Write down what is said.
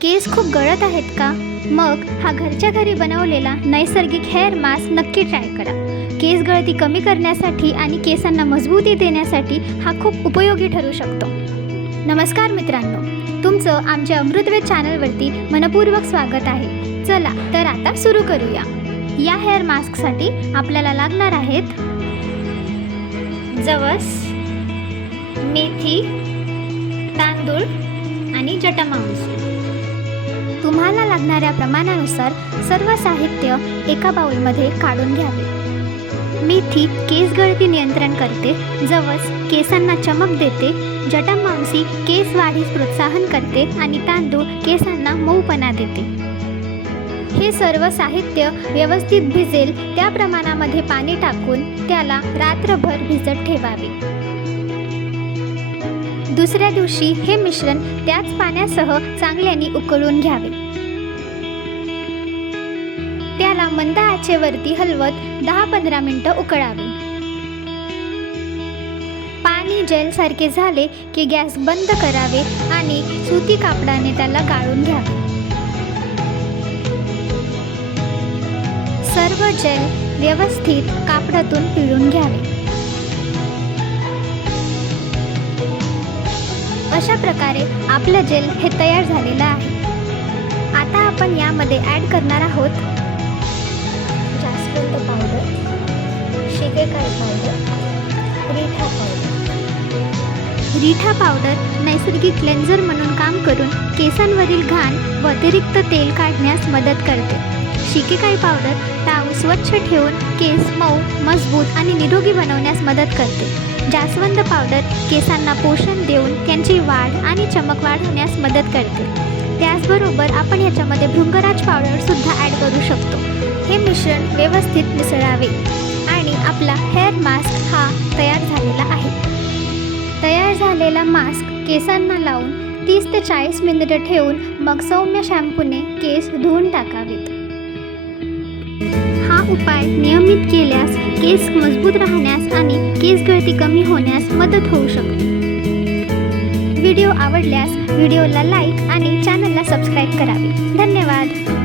केस खूप गळत आहेत का? मग हा घरच्या घरी बनवलेला नैसर्गिक हेअर मास्क नक्की ट्राय करा. केस गळती कमी करण्यासाठी आणि केसांना मजबूती देण्यासाठी हा खूप उपयोगी ठरू शकतो. नमस्कार मित्रांनो, तुमचं आमच्या अमृतवेद चॅनलवरती मनपूर्वक स्वागत आहे. चला तर आता सुरू करूया. या हेअर मास्कसाठी आपल्याला लागणार आहेत जवस, मेथी, तांदूळ आणि जटामांस. तुम्हाला लागणाऱ्या प्रमाणानुसार सर्व साहित्य एका बाउलमध्ये काढून घ्यावे. मेथी केस गळती नियंत्रण करते, जवस केसांना चमक देते, जटामांसी केस वाढीस प्रोत्साहन करते आणि तांदूळ केसांना मऊपणा देते. हे सर्व साहित्य व्यवस्थित भिजेल त्या प्रमाणामध्ये पाणी टाकून त्याला रात्रभर भिजत ठेवावे. दुसऱ्या दिवशी हे मिश्रण त्याच पाण्यासह चांगल्याने उकळून घ्यावे. त्याला मंद आचेवरती हलवत 10-15 मिनिटं उकळावे. पाणी जेलसारखे झाले की गॅस बंद करावे आणि सुती कापडाने त्याला गाळून घ्यावे. सर्व जेल व्यवस्थित कापडातून पिळून घ्यावे. अशा प्रकारे आपलं जेल हे तयार झालेलं आहे. आता आपण यामध्ये ॲड करणार आहोत जास्वंद पावडर, शिकेकाई पावडर, रीठा पावडर. रीठा पावडर नैसर्गिक क्लेन्झर म्हणून काम करून केसांवरील घाण व अतिरिक्त तेल काढण्यास मदत करते. शिकेकाई पावडर टांग स्वच्छ ठेवून केस मऊ, मजबूत आणि निरोगी बनवण्यास मदत करते. जास्वंद पावडर केसांना पोषण देऊन त्यांची वाढ आणि चमक वाढवण्यास मदत करते. त्याचबरोबर आपण ह्याच्यामध्ये भृंगराज पावडरसुद्धा ॲड करू शकतो. हे मिश्रण व्यवस्थित मिसळावे आणि आपला हेअर मास्क हा तयार झालेला आहे. तयार झालेला मास्क केसांना लावून 30 ते 40 मिनिटं ठेवून मग सौम्य शॅम्पूने केस धुवून टाकावेत. हा उपाय नियमित केल्यास केस मजबूत राहण्यास आणि केस गळती कमी होण्यास मदत होऊ शकते. व्हिडिओ आवडल्यास व्हिडिओला लाईक आणि चॅनलला सबस्क्राईब करावे. धन्यवाद.